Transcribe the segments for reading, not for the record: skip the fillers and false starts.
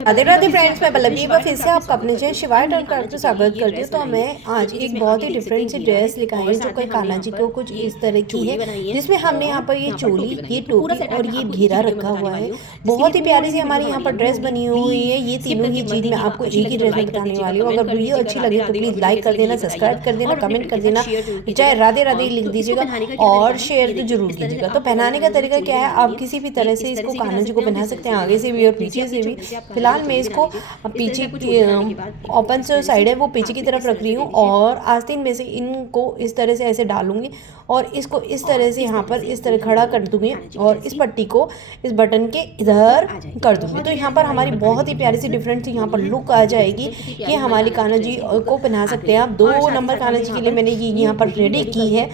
Radhe Radhe friends, मैं पल्लवी एक बार फिर से आपका अपने चैनल शिवाय टर्न करके स्वागत करती हूँ। तो मैं आज एक बहुत ही डिफरेंट सी ड्रेस लेकर आई हूँ जो कोई कान्हा जी को कुछ इस तरह की है, जिसमें हमने यहाँ पर ये चोली, ये टोपी और ये घेरा रखा हुआ है। बहुत ही प्यारी सी हमारी यहाँ पर ड्रेस बनी हुई है। ये तीनों ही चीज़ मैं आपको एक ही ड्रेस में बताने वाली हूँ। अगर वीडियो अच्छी लगे तो प्लीज़ लाइक कर देना, सब्सक्राइब कर देना, कमेंट कर देना, चाहे राधे राधे लिख दीजिएगा और शेयर तो जरूर कीजिएगा। तो पहनाने का तरीका क्या है, आप किसी भी तरह से इसको कान्हा जी को पहना सकते हैं, आगे से भी और पीछे से भी। फिलहाल मैं इसको पीछे की ओपन जो साइड है वो पीछे की तरफ रख रही हूँ और आस्तीन में से इनको इस तरह से ऐसे डालूंगी और इसको इस तरह से यहाँ पर इस तरह खड़ा कर दूंगी और इस पट्टी को इस बटन के इधर कर दूंगी। तो यहाँ पर हमारी बहुत ही प्यारी सी डिफरेंट सी यहाँ पर लुक आ जाएगी कि हमारी कान्हा जी को पहना सकते हैं आप। 2 नंबर कान्हा जी के लिए मैंने ये यहाँ पर रेडी की है।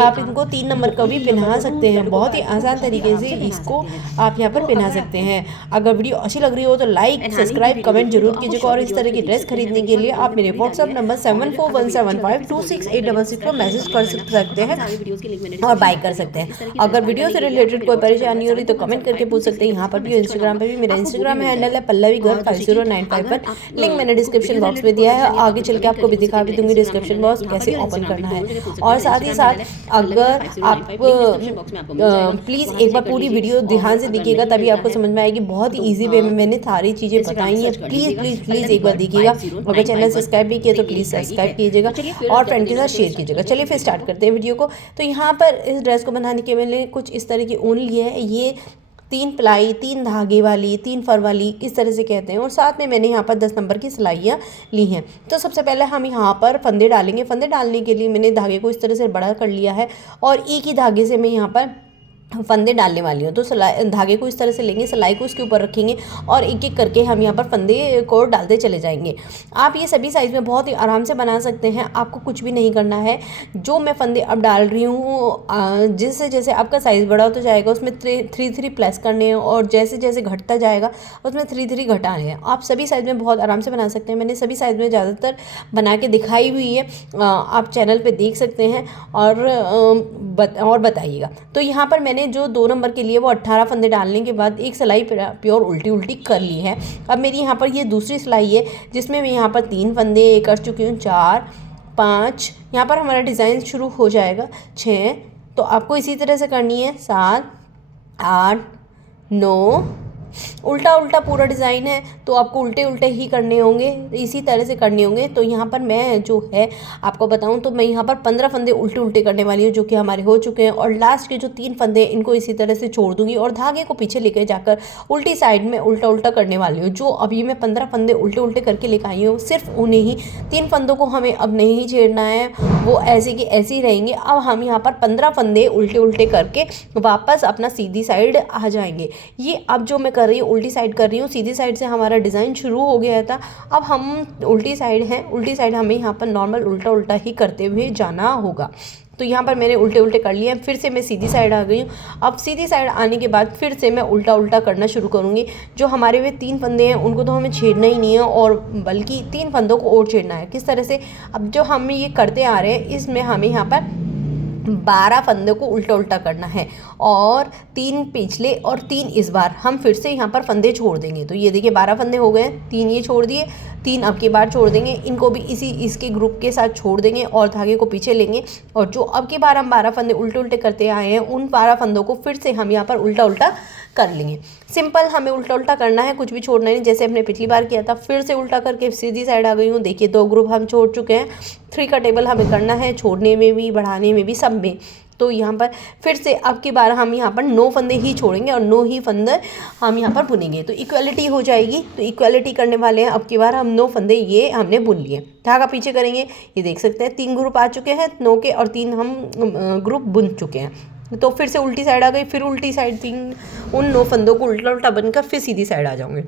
आप इनको 3 नंबर का भी पहना सकते हैं। बहुत ही आसान तरीके से इसको आप यहाँ पर पहना सकते हैं। अगर वीडियो अच्छी लग रही हो तो लाइक, सब्सक्राइब, कमेंट जरूर कीजिएगा। और इस तरह की ड्रेस खरीदने के लिए आप मेरे व्हाट्सएप नंबर 7417526866 पर मैसेज कर सकते हैं और बाय कर सकते हैं। अगर वीडियो से रिलेटेड कोई परेशानी हो रही तो कमेंट करके पूछ सकते हैं। यहाँ पर भी इंस्टाग्राम पर भी मेरा इंस्टाग्राम हैंडल है पल्लवी घर 5095 पर, लिंक मैंने डिस्क्रिप्शन बॉक्स में दिया है। आगे चल के आपको भी दिखा भी दूंगी डिस्क्रिप्शन बॉक्स कैसे ओपन करना है। और साथ ही साथ अगर आप प्लीज़ एक बार पूरी वीडियो ध्यान से देखिएगा तभी आपको समझ में आएगी। बहुत ही ईजी वे में मैंने सारी चीज़ें बताई हैं। प्लीज़ प्लीज़ प्लीज़ एक बार देखिएगा। अगर चैनल सब्सक्राइब भी किया तो प्लीज़ सब्सक्राइब कीजिएगा और फ्रेंड के साथ शेयर कीजिएगा। चलिए फिर स्टार्ट करते हैं वीडियो को। तो यहाँ पर इस ड्रेस को बनाने के लिए कुछ इस तरह की ऊन ली है। ये 3 प्लाई, 3 धागे वाली, 3 फर वाली इस तरह से कहते हैं। और साथ में मैंने यहाँ पर 10 नंबर की सिलाइयाँ ली हैं। तो सबसे पहले हम यहाँ पर फंदे डालेंगे। फंदे डालने के लिए मैंने धागे को इस तरह से बड़ा कर लिया है और एक ही धागे से मैं यहाँ पर फंदे डालने वाली हूँ। तो सिलाई धागे को इस तरह से लेंगे, सिलाई को उसके ऊपर रखेंगे और एक एक करके हम यहाँ पर फंदे को डालते चले जाएंगे। आप ये सभी साइज़ में बहुत ही आराम से बना सकते हैं। आपको कुछ भी नहीं करना है। जो मैं फंदे अब डाल रही हूँ, जैसे जैसे आपका साइज़ बड़ा होता जाएगा उसमें 3 प्लस करने हैं और जैसे जैसे घटता जाएगा उसमें 3 3 घटाने हैं। आप सभी साइज़ में बहुत आराम से बना सकते हैं। मैंने सभी साइज़ में ज़्यादातर बना के दिखाई हुई है, आप चैनल पर देख सकते हैं और बताइएगा। तो यहाँ पर मैंने जो 2 नंबर के लिए वो 18 फंदे डालने के बाद एक सिलाई प्योर उल्टी उल्टी कर ली है। अब मेरी यहाँ पर ये दूसरी सिलाई है जिसमें मैं यहाँ पर 3 फंदे कर चुकी हूँ, 4 5, यहाँ पर हमारा डिज़ाइन शुरू हो जाएगा 6। तो आपको इसी तरह से करनी है 7 8 9। उल्टा उल्टा पूरा डिज़ाइन है तो आपको उल्टे उल्टे ही करने होंगे, इसी तरह से करने होंगे। तो यहाँ पर मैं जो है आपको बताऊँ तो मैं यहाँ पर 15 फंदे उल्टे उल्टे करने वाली हूँ जो कि हमारे हो चुके हैं। और लास्ट के जो 3 फंदे इनको इसी तरह से छोड़ दूँगी और धागे को पीछे लेकर जाकर उल्टी साइड में उल्टा उल्टा करने वाली हूँ। जो अभी मैं 15 फंदे उल्टे उल्टे करके लेकर आई हूँ, सिर्फ उन्हें ही 3 फंदों को हमें अब नहीं छेड़ना है, वो ऐसे कि ऐसे ही रहेंगे। अब हम यहाँ पर 15 फंदे उल्टे उल्टे करके वापस अपना सीधी साइड आ जाएंगे। ये अब जो मैं कर रही हूँ उल्टी साइड कर रही हूँ, सीधी साइड से हमारा डिज़ाइन शुरू हो गया था। अब हम उल्टी साइड हैं, उल्टी साइड हमें यहाँ पर नॉर्मल उल्टा उल्टा ही करते हुए जाना होगा। तो यहाँ पर मैंने उल्टे उल्टे कर लिए हैं। फिर से मैं सीधी साइड आ गई हूँ। अब सीधी साइड आने के बाद फिर से मैं उल्टा उल्टा करना शुरू करूँगी। जो हमारे वे 3 फंदे हैं उनको तो हमें छेड़ना ही नहीं है और बल्कि 3 फंदों को और छेड़ना है। किस तरह से, अब जो हम ये करते आ रहे हैं इसमें हमें यहाँ पर 12 फंदे को उल्टा उल्टा करना है और 3 पिछले और 3 इस बार हम फिर से यहाँ पर फंदे छोड़ देंगे। तो ये देखिए 12 फंदे हो गए, 3 ये छोड़ दिए, 3 अब की बार छोड़ देंगे। इनको भी इसके ग्रुप के साथ छोड़ देंगे और धागे को पीछे लेंगे। और जो अब की बार हम 12 फंदे उल्टे उल्टे करते आए हैं उन 12 फंदों को फिर से हम यहाँ पर उल्टा उल्टा कर लेंगे। सिंपल हमें उल्टा उल्टा करना है, कुछ भी छोड़ना नहीं। जैसे हमने पिछली बार किया था फिर से उल्टा करके सीधी साइड आ गई हूँ। देखिए 2 ग्रुप हम छोड़ चुके हैं। 3 का टेबल हमें करना है, छोड़ने में भी, बढ़ाने में भी, सब में। तो यहाँ पर फिर से अब की बार हम यहाँ पर 9 फंदे ही छोड़ेंगे और 9 ही फंदे हम यहाँ पर बुनेंगे। तो इक्वलिटी हो जाएगी। तो इक्वलिटी करने वाले हैं। अब की बार हम 9 फंदे ये हमने बुन लिए। धागा पीछे करेंगे, ये देख सकते हैं 3 ग्रुप आ चुके हैं 9 के और 3 हम ग्रुप बुन चुके हैं। तो फिर से उल्टी साइड आ गई, फिर उल्टी साइड 3 उन 9 फंदों को उल्टा उल्टा बनकर फिर सीधी साइड आ जाऊँगे।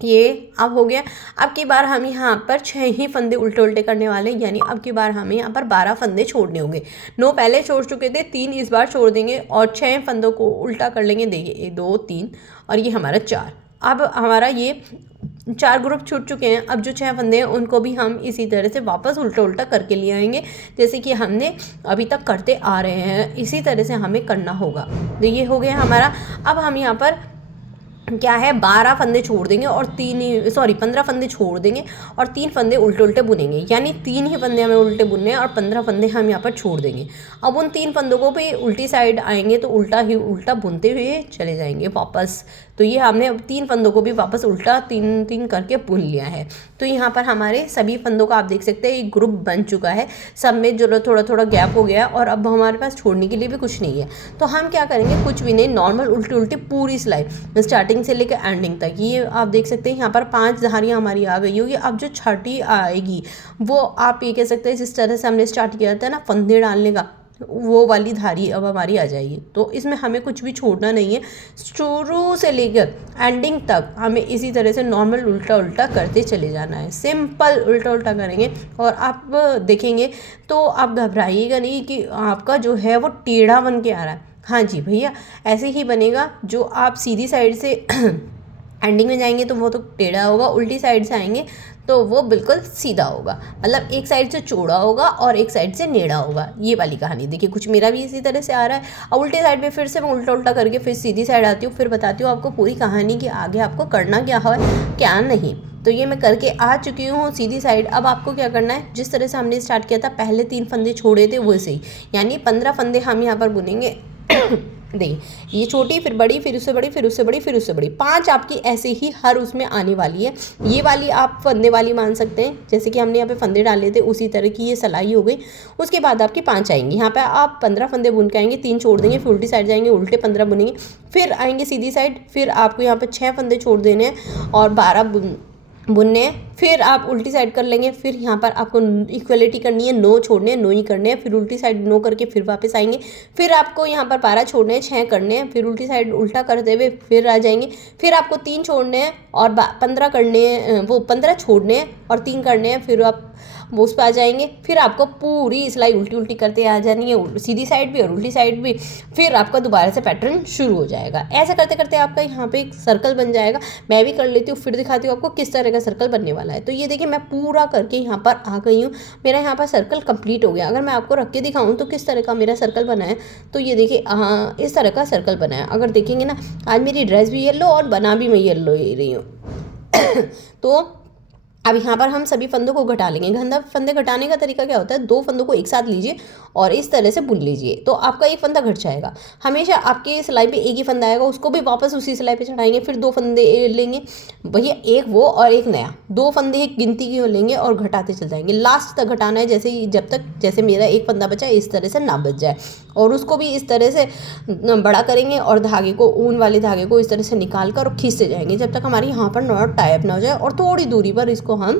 ये अब हो गया। अब की बार हम यहाँ पर 6 ही फंदे उल्टे उल्टे करने वाले हैं, यानी अब की बार हमें यहाँ पर 12 फंदे छोड़ने होंगे। 9 पहले छोड़ चुके थे, 3 इस बार छोड़ देंगे और 6 फंदों को उल्टा कर लेंगे। देखिए 1 2 3 और ये हमारा 4। अब हमारा ये 4 ग्रुप छूट चुके हैं। अब जो 6 फंदे हैं उनको भी हम इसी तरह से वापस उल्टा उल्टा करके ले आएंगे जैसे कि हमने अभी तक करते आ रहे हैं। इसी तरह से हमें करना होगा। तो ये हो गया हमारा। अब हम यहाँ पर क्या है 12 फंदे छोड़ देंगे और 15 फंदे छोड़ देंगे और 3 फंदे उल्टे उल्टे बुनेंगे, यानी 3 ही फंदे हमें उल्टे बुनने हैं और 15 फंदे हम यहाँ पर छोड़ देंगे। अब उन 3 फंदों को भी उल्टी साइड आएंगे तो उल्टा ही उल्टा बुनते हुए चले जाएंगे वापस। तो ये हमने अब 3 फंदों को भी वापस उल्टा 3 करके बुन लिया है। तो यहाँ पर हमारे सभी फंदों का आप देख सकते हैं एक ग्रुप बन चुका है, सब में जो थोड़ा थोड़ा गैप हो गया और अब हमारे पास छोड़ने के लिए भी कुछ नहीं है। तो हम क्या करेंगे, कुछ भी नहीं, नॉर्मल उल्टी उल्टी पूरी सिलाई स्टार्टिंग से लेकर एंडिंग तक। ये आप देख सकते हैं यहाँ पर 5 धारियाँ हमारी आ गई होगी। अब जो छठी आएगी वो आप ये कह सकते हैं जिस तरह से हमने स्टार्ट किया था ना फंदे डालने का, वो वाली धारी अब हमारी आ जाएगी। तो इसमें हमें कुछ भी छोड़ना नहीं है, शुरू से लेकर एंडिंग तक हमें इसी तरह से नॉर्मल उल्टा उल्टा करते चले जाना है। सिंपल उल्टा उल्टा करेंगे और आप देखेंगे तो आप घबराइएगा नहीं कि आपका जो है वो टेढ़ा बन के आ रहा है। हाँ जी भैया, ऐसे ही बनेगा। जो आप सीधी साइड से एंडिंग में जाएंगे तो वो तो टेढ़ा होगा, उल्टी साइड से आएंगे तो वो बिल्कुल सीधा होगा, मतलब एक साइड से चौड़ा होगा और एक साइड से टेढ़ा होगा। ये वाली कहानी देखिए, कुछ मेरा भी इसी तरह से आ रहा है। और उल्टे साइड पे फिर से मैं उल्टा उल्टा करके फिर सीधी साइड आती हूँ, फिर बताती हूँ आपको पूरी कहानी कि आगे आपको करना क्या है क्या नहीं। तो ये मैं करके आ चुकी हूँ सीधी साइड। अब आपको क्या करना है, जिस तरह से हमने स्टार्ट किया था, पहले 3 फंदे छोड़े थे वैसे ही, यानी 15 फंदे हम यहाँ पर बुनेंगे। देखिए, ये छोटी फिर बड़ी फिर उससे बड़ी फिर उससे बड़ी फिर उससे बड़ी, 5 आपकी ऐसे ही हर उसमें आने वाली है। ये वाली आप फंदे वाली मान सकते हैं, जैसे कि हमने यहाँ पे फंदे डाले थे उसी तरह की ये सिलाई हो गई। उसके बाद आपकी 5 आएंगी। यहाँ पे आप 15 फंदे बुन के आएंगे, 3 छोड़ देंगे, फिर उल्टी साइड जाएंगे, उल्टे 15 बुनेंगे, फिर आएंगे सीधी साइड, फिर आपको यहाँ पे 6 फंदे छोड़ देने हैं और 12 बुनने हैं, फिर आप उल्टी साइड कर लेंगे। फिर यहाँ पर आपको इक्वलिटी करनी है, 9 छोड़ने हैं, 9 ही करने हैं, फिर उल्टी साइड 9 करके फिर वापस आएंगे। फिर आपको यहाँ पर 12 छोड़ने हैं, 6 करने हैं, फिर उल्टी साइड उल्टा करते हुए फिर आ जाएंगे। फिर आपको 3 छोड़ने हैं और 15 करने हैं, वो 15 छोड़ने हैं और 3 करने हैं, फिर आप वो उस पर आ जाएंगे। फिर आपको पूरी सिलाई उल्टी उल्टी करते आ जानी है, सीधी साइड भी और उल्टी साइड भी। फिर आपका दोबारा से पैटर्न शुरू हो जाएगा। ऐसा करते करते आपका यहाँ पे एक सर्कल बन जाएगा। मैं भी कर लेती हूँ, फिर दिखाती हूँ आपको किस तरह का सर्कल बनने वाला है। तो ये देखिए, मैं पूरा करके यहाँ पर आ गई हूँ, मेरा यहाँ पर सर्कल कंप्लीट हो गया। अगर मैं आपको रख के दिखाऊँ तो किस तरह का मेरा सर्कल बना है, तो ये देखिए इस तरह का सर्कल बना है। अगर देखेंगे ना, आज मेरी ड्रेस भी येलो और बना भी मैं येलो ही रही हूँ। तो अब यहाँ पर हम सभी फंदों को घटा लेंगे। फंदे घटाने का तरीका क्या होता है, 2 फंदों को एक साथ लीजिए और इस तरह से बुन लीजिए, तो आपका एक फंदा घट जाएगा। हमेशा आपके सिलाई पे एक ही फंदा आएगा, उसको भी वापस उसी सिलाई पे चढ़ाएंगे, फिर 2 फंदे लेंगे भैया, एक वो और एक नया, 2 फंदे एक गिनती की लेंगे और घटाते चल जाएंगे, लास्ट तक घटाना है। जैसे मेरा एक फंदा बचा इस तरह से ना बच जाए, और उसको भी इस तरह से बड़ा करेंगे और धागे को, ऊन वाले धागे को इस तरह से निकाल कर और खींचते जाएंगे जब तक हमारी यहाँ पर नॉट टाइप ना हो जाए, और थोड़ी दूरी पर इसको हम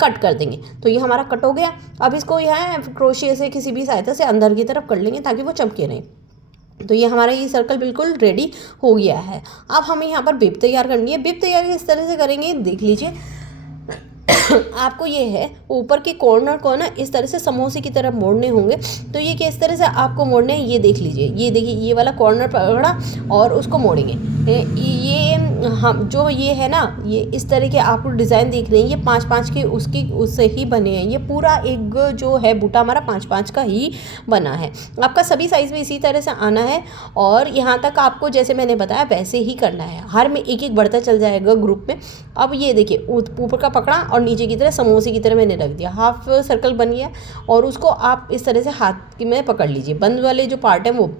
कट कर देंगे। तो ये हमारा कट हो गया। अब इसको यहाँ क्रोशिया से किसी भी सहायता से अंदर की तरफ कर लेंगे ताकि वो चमके नहीं। तो ये हमारा ये सर्कल बिल्कुल रेडी हो गया है। अब हमें यहाँ पर बिब तैयार करनी है। बिब तैयार इस तरह से करेंगे, देख लीजिए। आपको ये है ऊपर के कॉर्नर को ना इस तरह से समोसे की तरफ मोड़ने होंगे। तो ये किस तरह से आपको मोड़ने हैं, ये देख लीजिए। ये देखिए, ये वाला कॉर्नर पकड़ा और उसको मोड़ेंगे। ये हम जो ये है ना, ये इस तरह के आपको डिज़ाइन देख रहे हैं, ये 5-5 के उससे ही बने हैं। ये पूरा एक जो है बूटा हमारा 5-5 का ही बना है। आपका सभी साइज़ में इसी तरह से आना है और यहाँ तक आपको जैसे मैंने बताया वैसे ही करना है। हर में एक एक बढ़ता चल जाएगा ग्रुप में। अब ये देखिए, ऊपर का पकड़ा और नीचे की तरह समोसे की तरह मैंने रख दिया, हाफ सर्कल बन गया। और उसको आप इस तरह से हाथ में पकड़ लीजिए, बंद वाले जो पार्ट है वो।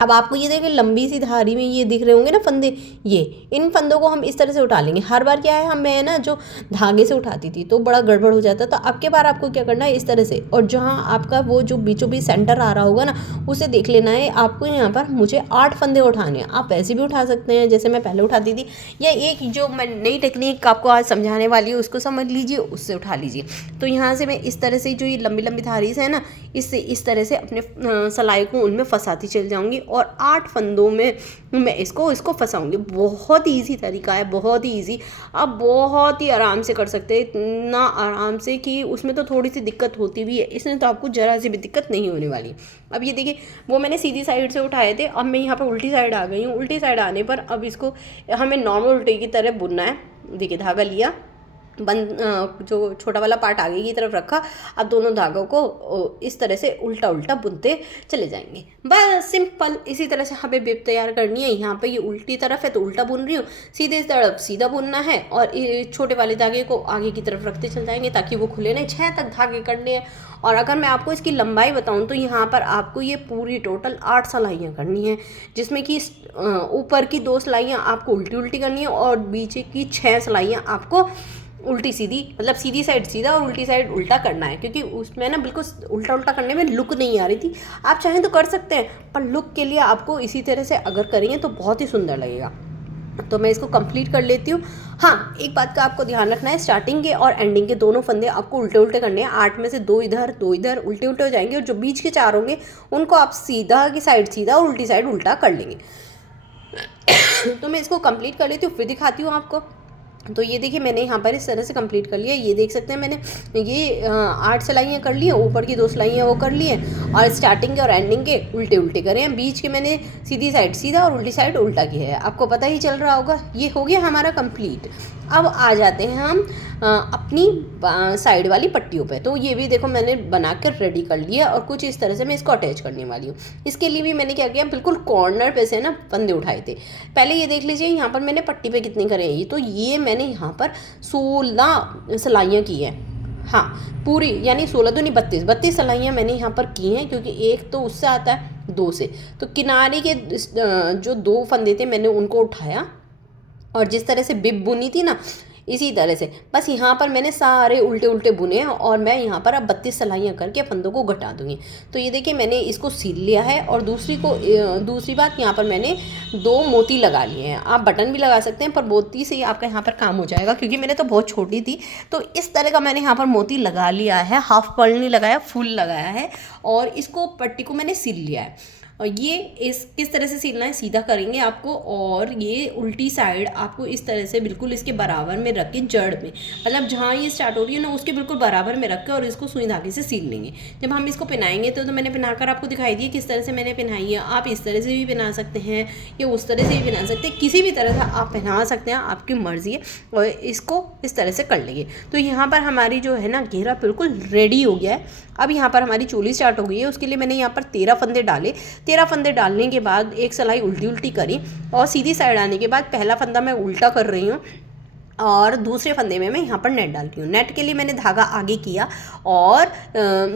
अब आपको ये देखिए, लंबी सी धारी में ये दिख रहे होंगे ना फंदे, ये इन फंदों को हम इस तरह से उठा लेंगे। हर बार क्या है, मैं ना जो धागे से उठाती थी तो बड़ा गड़बड़ हो जाता, तो अब के बार आपको क्या करना है, इस तरह से। और जहाँ आपका वो जो बीचों बीच सेंटर आ रहा होगा ना, उसे देख लेना है। आपको यहाँ पर मुझे 8 फंदे उठाने हैं। आप वैसे भी उठा सकते हैं जैसे मैं पहले उठाती थी, या एक जो मैं नई टेक्निक आपको आज समझाने वाली हूँ उसको समझ लीजिए, उससे उठा लीजिए। तो यहाँ से मैं इस तरह से जो ये लंबी लंबी धारी से है ना, इससे इस तरह से अपने सिलाई को उनमें फंसाती चल जाऊँगी और 8 फंदों में मैं इसको फंसाऊंगी। बहुत ही ईजी तरीका है, बहुत ही ईजी। आप बहुत ही आराम से कर सकते हैं, इतना आराम से कि उसमें तो थोड़ी सी दिक्कत होती भी है, इसमें तो आपको जरा सी भी दिक्कत नहीं होने वाली। अब ये देखिए, वो मैंने सीधी साइड से उठाए थे, अब मैं यहाँ पर उल्टी साइड आ गई हूँ। उल्टी साइड आने पर अब इसको हमें नॉर्मल उल्टे की तरह बुनना है। देखिए, धागा लिया जो छोटा वाला पार्ट आगे की तरफ रखा। अब दोनों धागों को इस तरह से उल्टा उल्टा बुनते चले जाएंगे। बस सिंपल इसी तरह से हमें बिब तैयार करनी है। यहाँ पे ये उल्टी तरफ है तो उल्टा बुन रही हूँ, सीधे तरफ सीधा बुनना है और छोटे वाले धागे को आगे की तरफ रखते चल जाएंगे ताकि वो खुले नहीं। 6 तक धागे करने हैं। और अगर मैं आपको इसकी लंबाई बताऊँ तो यहाँ पर आपको ये पूरी टोटल 8 सिलाइयाँ करनी है, जिसमें कि ऊपर की 2 सिलाइयाँ आपको उल्टी उल्टी करनी है और बीच की 6 सिलाइयाँ आपको उल्टी सीधी, मतलब सीधी साइड सीधा और उल्टी साइड उल्टा करना है। क्योंकि उसमें ना बिल्कुल उल्टा उल्टा करने में लुक नहीं आ रही थी। आप चाहें तो कर सकते हैं, पर लुक के लिए आपको इसी तरह से अगर करेंगे तो बहुत ही सुंदर लगेगा। तो मैं इसको कंप्लीट कर लेती हूँ। हाँ, एक बात का आपको ध्यान रखना है, स्टार्टिंग के और एंडिंग के दोनों फंदे आपको उल्टे उल्टे करने हैं। 8 में से 2 इधर 2 इधर उल्टे उल्टे हो जाएंगे और जो बीच के 4 होंगे उनको आप सीधा की साइड सीधा और उल्टी साइड उल्टा कर लेंगे। तो मैं इसको कंप्लीट कर लेती हूँ, फिर दिखाती हूँ आपको। तो ये देखिए मैंने यहाँ पर इस तरह से कंप्लीट कर लिया। ये देख सकते हैं मैंने ये 8 सिलाइयाँ कर ली हैं, ऊपर की 2 सिलाइयाँ वो कर ली हैं और स्टार्टिंग के और एंडिंग के उल्टे उल्टे करे हैं। बीच के मैंने सीधी साइड सीधा और उल्टी साइड उल्टा किया है, आपको पता ही चल रहा होगा। ये हो गया हमारा कंप्लीट। अब आ जाते हैं हम अपनी साइड वाली पट्टियों पे। तो ये भी देखो मैंने बना कर रेडी कर लिया और कुछ इस तरह से मैं इसको अटैच करने वाली हूँ। इसके लिए भी मैंने क्या किया, बिल्कुल कॉर्नर पे से ना फंदे उठाए थे। पहले ये देख लीजिए यहाँ पर मैंने पट्टी पे कितनी करे हैं। तो ये मैंने यहाँ पर 16 सिलाइयाँ की हैं। हाँ पूरी, यानी 16 तो नहीं 32 सिलाइयाँ मैंने यहाँ पर की हैं, क्योंकि एक तो उससे आता है 2 से। तो किनारे के जो 2 फंदे थे मैंने उनको उठाया और जिस तरह से बिब बुनी थी ना, इसी तरह से बस यहाँ पर मैंने सारे उल्टे उल्टे बुने और मैं यहाँ पर अब 32 सिलाइयाँ करके फंदों को घटा दूँगी। तो ये देखिए मैंने इसको सील लिया है। और दूसरी बात, यहाँ पर मैंने 2 मोती लगा लिए हैं। आप बटन भी लगा सकते हैं, पर मोती से आपका यहाँ पर काम हो जाएगा, क्योंकि मैंने तो बहुत छोटी थी। तो इस तरह का मैंने यहाँ पर मोती लगा लिया है, हाफ पर्ल नहीं लगाया, फुल लगाया है। और इसको पट्टी को मैंने सील लिया है। और ये किस तरह से सिलना है सीधा करेंगे आपको, और ये उल्टी साइड आपको इस तरह से बिल्कुल इसके बराबर में रख के जड़ में, मतलब जहाँ ये स्टार्ट हो रही है ना उसके बिल्कुल बराबर में रख के और इसको सुई धागे से सील लेंगे। जब हम इसको पहनाएंगे तो मैंने पहनाकर आपको दिखाई दिया किस तरह से मैंने पहनाई है। आप इस तरह से भी पहना सकते हैं या उस तरह से भी पहना सकते हैं, किसी भी तरह से आप पहना सकते हैं, आपकी मर्जी है। और इसको इस तरह से कर लेंगे। तो यहाँ पर हमारी जो है ना घेरा बिल्कुल रेडी हो गया है। अब यहाँ पर हमारी चोली स्टार्ट हो गई है। उसके लिए मैंने यहाँ पर 13 फंदे डाले। 13 फंदे डालने के बाद एक सिलाई उल्टी उल्टी करी और सीधी साइड आने के बाद पहला फंदा मैं उल्टा कर रही हूँ और दूसरे फंदे में मैं यहाँ पर नेट डालती हूँ। नेट के लिए मैंने धागा आगे किया और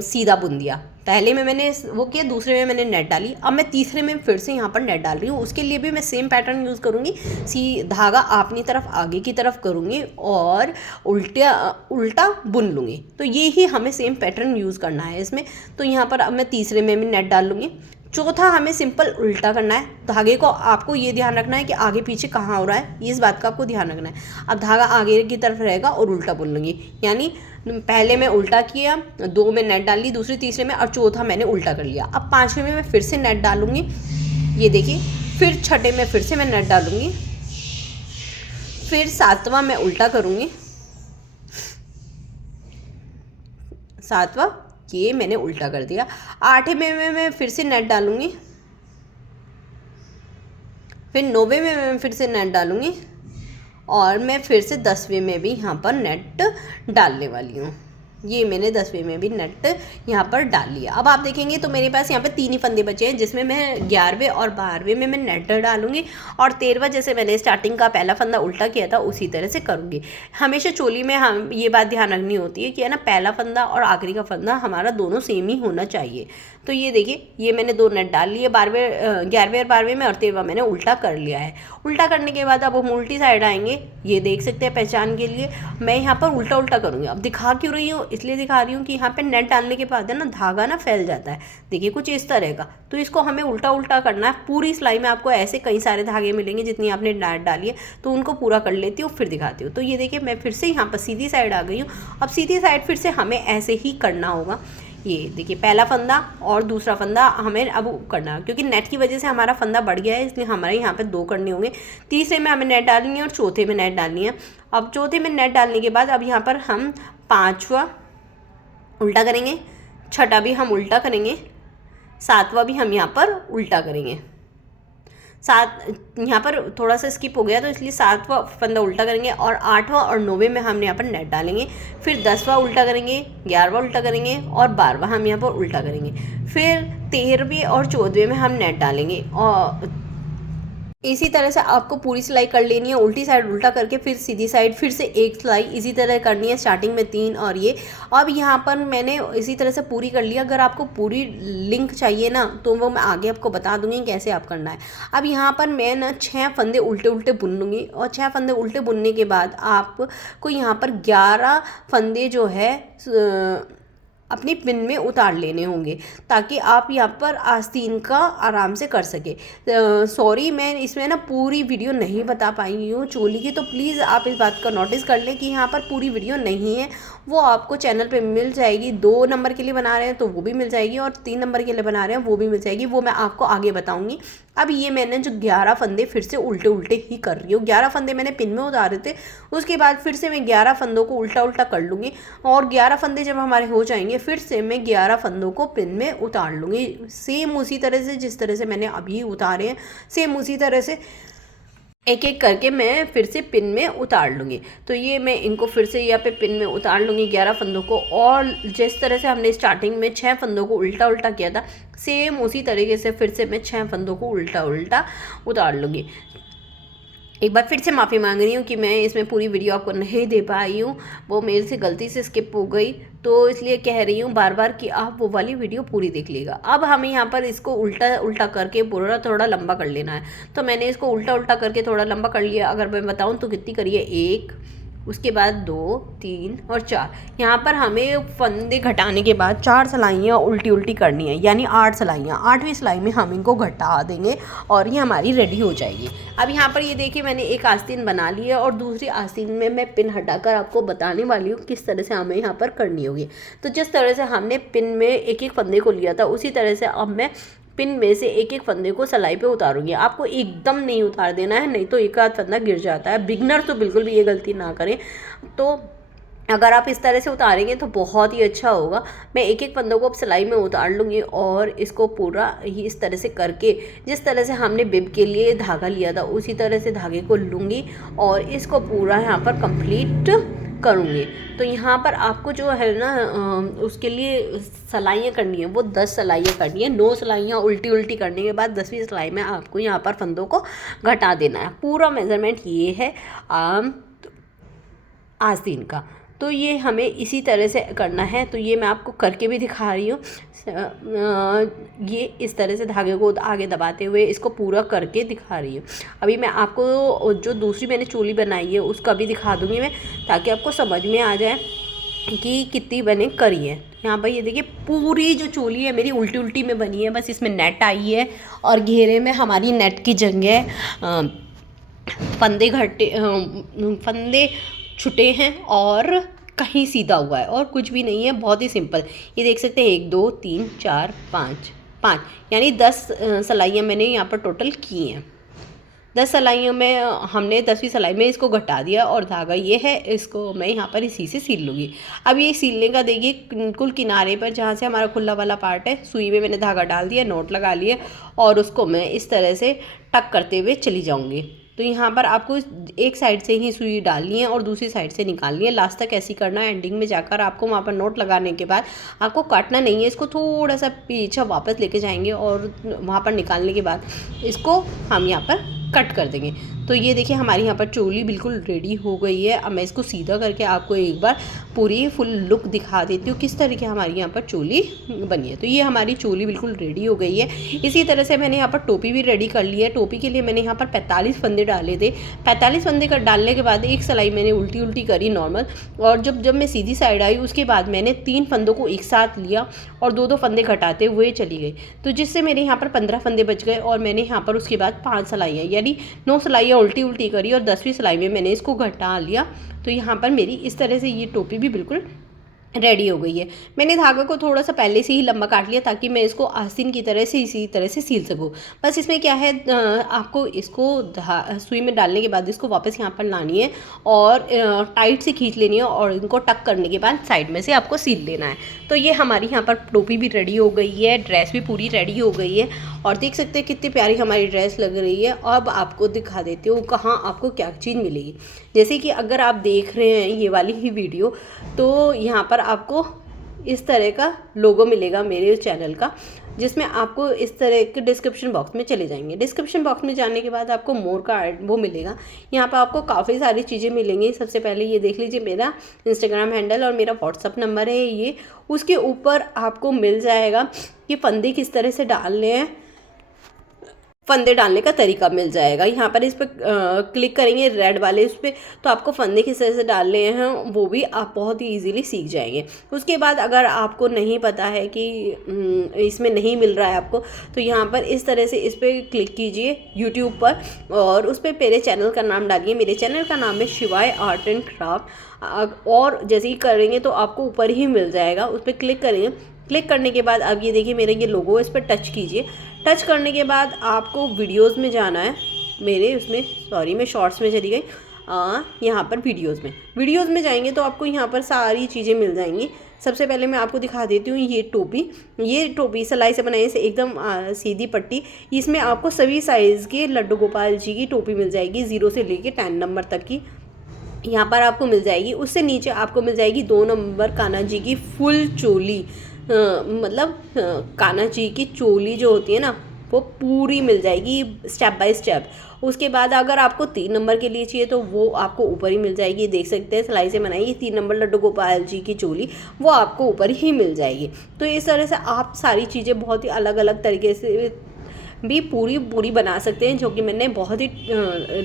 सीधा बुन दिया। पहले में मैंने वो किया, दूसरे में मैंने नेट डाली। अब मैं तीसरे में फिर से यहाँ पर नेट डाल रही हूँ। उसके लिए भी मैं सेम पैटर्न यूज़ करूँगी। धागा अपनी तरफ आगे की तरफ करूँगी और उल्टा बुन लूँगी। तो ये ही हमें सेम पैटर्न यूज़ करना है इसमें। तो यहाँ पर अब मैं तीसरे में भी नेट डाल लूँगी। चौथा हमें सिंपल उल्टा करना है। धागे को आपको ये ध्यान रखना है कि आगे पीछे कहाँ हो रहा है, इस बात का आपको ध्यान रखना है। अब धागा आगे की तरफ रहेगा और उल्टा बुन लूँगी। यानी पहले मैं उल्टा किया, 2 में नेट डाल ली, दूसरे तीसरे में, और चौथा मैंने उल्टा कर लिया। अब 5वें में मैं फिर से नेट डालूँगी, ये देखिए। फिर 6ठे में फिर से मैं नेट डालूँगी। फिर 7वां मैं उल्टा करूँगी, 7वां ये मैंने उल्टा कर दिया। 8वें में मैं फिर से नेट डालूँगी। फिर 9वें में मैं फिर से नेट डालूँगी और मैं फिर से 10वें में भी यहाँ पर नेट डालने वाली हूँ। ये मैंने 10वें में भी नेट यहाँ पर डाल लिया। अब आप देखेंगे तो मेरे पास यहाँ पे 3 ही फंदे बचे हैं, जिसमें मैं 11वें और 12वें में मैं नेट डालूंगी और 13वां जैसे मैंने स्टार्टिंग का पहला फंदा उल्टा किया था उसी तरह से करूँगी। हमेशा चोली में हम ये बात ध्यान रखनी होती है कि है ना, पहला फंदा और आखिरी का फंदा हमारा दोनों सेम ही होना चाहिए। तो ये देखिए, ये मैंने 2 नेट डाल लिए 11वें और 12वें में, और 13वां मैंने उल्टा कर लिया है। उल्टा करने के बाद अब हम उल्टी साइड आएंगे। ये देख सकते हैं, पहचान के लिए मैं यहाँ पर उल्टा उल्टा करूँगी। अब दिखा क्यों रही हूँ, इसलिए दिखा रही हूँ कि यहाँ पे नेट डालने के बाद है ना धागा ना फैल जाता है, देखिए कुछ इस तरह का। तो इसको हमें उल्टा उल्टा करना है। पूरी सिलाई में आपको ऐसे कई सारे धागे मिलेंगे जितनी आपने नेट डाली है, तो उनको पूरा कर लेती हूँ फिर दिखाती हूँ। तो ये देखिए, मैं फिर से यहाँ पर सीधी साइड आ गई हूँ। अब सीधी साइड फिर से हमें ऐसे ही करना होगा। ये देखिए, पहला फंदा और दूसरा फंदा हमें अब करना है, क्योंकि नेट की वजह से हमारा फंदा बढ़ गया है, इसलिए हमारे यहाँ पे 2 करने होंगे। तीसरे में हमें नेट डालनी है और चौथे में नेट डालनी है। अब चौथे में नेट डालने के बाद अब यहाँ पर हम 5वां उल्टा करेंगे, 6ठा भी हम उल्टा करेंगे, 7वां भी हम यहाँ पर उल्टा करेंगे। यहाँ पर थोड़ा सा स्किप हो गया तो इसलिए 7वां फंदा उल्टा करेंगे और 8वां और 9वें में हम यहाँ पर नेट डालेंगे। फिर 10वां उल्टा करेंगे, 11वां उल्टा करेंगे और 12वां हम यहाँ पर उल्टा करेंगे। फिर 13वें और 14वें में हम नेट डालेंगे और इसी तरह से आपको पूरी सिलाई कर लेनी है, उल्टी साइड उल्टा करके फिर सीधी साइड फिर से एक सिलाई इसी तरह करनी है, स्टार्टिंग में 3 और ये। अब यहाँ पर मैंने इसी तरह से पूरी कर लिया। अगर आपको पूरी लिंक चाहिए ना तो वो मैं आगे आपको बता दूंगी कैसे आप करना है। अब यहाँ पर मैं ना 6 फंदे उल्टे उल्टे बुन लूँगी और 6 फंदे उल्टे बुनने के बाद आपको यहाँ पर 11 फंदे जो है अपनी पिन में उतार लेने होंगे ताकि आप यहाँ पर आस्तीन का आराम से कर सके। सॉरी मैं इसमें ना पूरी वीडियो नहीं बता पाई हूँ चोली की, तो प्लीज़ आप इस बात का नोटिस कर लें कि यहाँ पर पूरी वीडियो नहीं है, वो आपको चैनल पे मिल जाएगी। 2 नंबर के लिए बना रहे हैं तो वो भी मिल जाएगी और 3 नंबर के लिए बना रहे हैं वो भी मिल जाएगी, वो मैं आपको आगे बताऊँगी। अब ये मैंने जो 11 फंदे फिर से उल्टे उल्टे ही कर रही हूँ। 11 फंदे मैंने पिन में उतारे थे, उसके बाद फिर से मैं 11 फंदों को उल्टा उल्टा कर लूँगी और 11 फंदे जब हमारे हो जाएंगे फिर से मैं 11 फंदों को पिन में उतार लूँगी। सेम उसी तरह से जिस तरह से मैंने अभी उतारे हैं, सेम उसी तरह से एक एक करके मैं फिर से पिन में उतार लूँगी। तो ये मैं इनको फिर से यहाँ पे पिन में उतार लूँगी 11 फंदों को, और जिस तरह से हमने स्टार्टिंग में 6 फंदों को उल्टा उल्टा किया था सेम उसी तरीके से फिर से मैं 6 फंदों को उल्टा उल्टा उतार लूँगी। एक बार फिर से माफ़ी मांग रही हूँ कि मैं इसमें पूरी वीडियो आपको नहीं दे पाई हूँ, वो मेरे से गलती से स्किप हो गई, तो इसलिए कह रही हूँ बार बार कि आप वो वाली वीडियो पूरी देख लीजिएगा। अब हमें यहाँ पर इसको उल्टा उल्टा करके पूरा थोड़ा लंबा कर लेना है। तो मैंने इसको उल्टा उल्टा करके थोड़ा लंबा कर लिया। अगर मैं बताऊँ तो कितनी करिए, 1, उसके बाद 2, 3 और 4। यहाँ पर हमें फंदे घटाने के बाद 4 सिलाइयाँ उल्टी उल्टी करनी है, यानी 8 सिलाइयाँ। 8वीं सिलाई में हम इनको घटा देंगे और ये हमारी रेडी हो जाएगी। अब यहाँ पर ये देखिए मैंने एक आस्तीन बना ली है और दूसरी आस्तीन में मैं पिन हटाकर आपको बताने वाली हूँ किस तरह से हमें यहाँ पर करनी होगी। तो जिस तरह से हमने पिन में एक एक फंदे को लिया था उसी तरह से अब मैं पिन में से एक एक फंदे को सिलाई पे उतारूंगी। आपको एकदम नहीं उतार देना है, नहीं तो एक आध फंदा गिर जाता है। बिगनर तो बिल्कुल भी ये गलती ना करें। तो अगर आप इस तरह से उतारेंगे तो बहुत ही अच्छा होगा। मैं एक एक फंदों को अब सिलाई में उतार लूँगी और इसको पूरा ही इस तरह से करके जिस तरह से हमने बिब के लिए धागा लिया था उसी तरह से धागे को लूँगी और इसको पूरा यहाँ पर कंप्लीट करूँगी। तो यहाँ पर आपको जो है ना उसके लिए सिलाइयाँ करनी है, वो 10 सिलाइयाँ करनी है। 9 सिलाइयाँ उल्टी उल्टी करने के बाद 10वीं सिलाई में आपको यहाँ पर फंदों को घटा देना है। पूरा मेज़रमेंट ये है आस्तीन का। तो ये हमें इसी तरह से करना है। तो ये मैं आपको करके भी दिखा रही हूँ। ये इस तरह से धागे को आगे दबाते हुए इसको पूरा करके दिखा रही हूँ। अभी मैं आपको जो दूसरी मैंने चोली बनाई है उसका भी दिखा दूँगी मैं, ताकि आपको समझ में आ जाए कि कितनी मैंने करी है। यहाँ पर ये देखिए पूरी जो चोली है मेरी उल्टी उल्टी में बनी है, बस इसमें नेट आई है और घेरे में हमारी नेट की जगह फंदे छुटे हैं और कहीं सीधा हुआ है और कुछ भी नहीं है। बहुत ही सिंपल, ये देख सकते हैं 1 2 3 4 5 यानी 10 सिलाइयाँ मैंने यहाँ पर टोटल की हैं। 10 सिलाइयों में हमने 10वीं सिलाई में इसको घटा दिया और धागा ये है, इसको मैं यहाँ पर इसी से सिल लूँगी। अब ये सिलने का देखिए कुल किनारे पर जहाँ से हमारा खुला वाला पार्ट है सुई में मैंने धागा डाल दिया, नोट लगा लिए और उसको मैं इस तरह से टक करते हुए चली जाऊँगी। तो यहाँ पर आपको एक साइड से ही सुई डालनी है और दूसरी साइड से निकालनी है। लास्ट तक ऐसे करना है। एंडिंग में जाकर आपको वहाँ पर नोट लगाने के बाद आपको काटना नहीं है, इसको थोड़ा सा पीछे वापस लेके जाएंगे और वहाँ पर निकालने के बाद इसको हम यहाँ पर कट कर देंगे। तो ये देखिए हमारी यहाँ पर चोली बिल्कुल रेडी हो गई है। अब मैं इसको सीधा करके आपको एक बार पूरी फुल लुक दिखा देती हूँ किस तरीके हमारी यहाँ पर चोली बनी है। तो ये हमारी चोली बिल्कुल रेडी हो गई है। इसी तरह से मैंने यहाँ पर टोपी भी रेडी कर ली है। टोपी के लिए मैंने यहाँ पर 45 फंदे डाले थे। 45 फंदे कर डालने के बाद एक सिलाई मैंने उल्टी उल्टी करी नॉर्मल, और जब मैं सीधी साइड आई उसके बाद मैंने 3 फंदों को एक साथ लिया और 2 फंदे घटाते हुए चली गई। तो जिससे मेरे यहाँ पर 15 फंदे बच गए और मैंने यहाँ पर उसके बाद 5 सिलाइयाँ यानी 9 सिलाइयाँ उल्टी उल्टी करी और 10वीं सिलाई में मैंने इसको घटा लिया। तो यहाँ पर मेरी इस तरह से ये टोपी भी बिल्कुल रेडी हो गई है। मैंने धागा को थोड़ा सा पहले से ही लंबा काट लिया ताकि मैं इसको आस्तीन की तरह से इसी तरह से सील सकूँ। बस इसमें क्या है, आपको इसको सुई में डालने के बाद इसको वापस यहाँ पर लानी है और टाइट से खींच लेनी है और इनको टक करने के बाद साइड में से आपको सील लेना है। तो ये हमारी यहाँ पर टोपी भी रेडी हो गई है, ड्रेस भी पूरी रेडी हो गई है और देख सकते हैं कितनी प्यारी हमारी ड्रेस लग रही है। अब आपको दिखा देती हूँ कहाँ आपको क्या चीज़ मिलेगी। जैसे कि अगर आप देख रहे हैं ये वाली ही वीडियो, तो यहाँ पर आपको इस तरह का लोगो मिलेगा मेरे चैनल का, जिसमें आपको इस तरह के डिस्क्रिप्शन बॉक्स में चले जाएंगे। डिस्क्रिप्शन बॉक्स में जाने के बाद आपको मोर का वो मिलेगा। यहाँ पर आपको काफ़ी सारी चीज़ें मिलेंगी। सबसे पहले ये देख लीजिए मेरा इंस्टाग्राम हैंडल और मेरा व्हाट्सअप नंबर है ये। उसके ऊपर आपको मिल जाएगा कि फंदे किस तरह से डालने हैं, फंदे डालने का तरीका मिल जाएगा। यहाँ पर इस पर क्लिक करेंगे रेड वाले उस पर, तो आपको फंदे किस तरह से डालने हैं वो भी आप बहुत ही इजीली सीख जाएंगे। उसके बाद अगर आपको नहीं पता है कि इसमें नहीं मिल रहा है आपको, तो यहाँ पर इस तरह से इस पर क्लिक कीजिए यूट्यूब पर और उस पर मेरे चैनल का नाम डालिए। मेरे चैनल का नाम है शिवाय आर्ट एंड क्राफ्ट और जैसे ही करेंगे तो आपको ऊपर ही मिल जाएगा। उस पर क्लिक करेंगे। क्लिक करने के बाद अब ये देखिए मेरा ये लोगो है, इस पर टच कीजिए। टच करने के बाद आपको वीडियोस में जाना है। मेरे उसमें मैं शॉर्ट्स में चली गई। यहाँ पर वीडियोस में जाएंगे तो आपको यहाँ पर सारी चीज़ें मिल जाएंगी। सबसे पहले मैं आपको दिखा देती हूँ ये टोपी सिलाई से बनाई से एकदम सीधी पट्टी। इसमें आपको सभी साइज़ के लड्डू गोपाल जी की टोपी मिल जाएगी, 0 से लेके 10 नंबर तक की यहाँ पर आपको मिल जाएगी। उससे नीचे आपको मिल जाएगी 2 नंबर कान्हा जी की फुल चोली, मतलब कान्हा जी की चोली जो होती है ना वो पूरी मिल जाएगी स्टेप बाय स्टेप। उसके बाद अगर आपको 3 नंबर के लिए चाहिए तो वो आपको ऊपर ही मिल जाएगी। देख सकते हैं सिलाई से बनाई 3 नंबर लड्डू गोपाल जी की चोली वो आपको ऊपर ही मिल जाएगी। तो इस तरह से आप सारी चीज़ें बहुत ही अलग अलग तरीके से भी पूरी बना सकते हैं, जो कि मैंने बहुत ही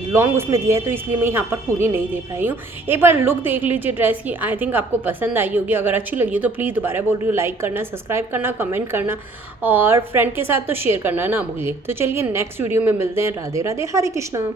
लॉन्ग उसमें दिया है तो इसलिए मैं यहाँ पर पूरी नहीं दे पाई हूँ। एक बार लुक देख लीजिए ड्रेस की, आई थिंक आपको पसंद आई होगी। अगर अच्छी लगी तो प्लीज़ दोबारा बोल रही हूँ लाइक करना, सब्सक्राइब करना, कमेंट करना और फ्रेंड के साथ तो शेयर करना ना भूलिए। तो चलिए नेक्स्ट वीडियो में मिलते हैं। राधे राधे, हरे कृष्णा।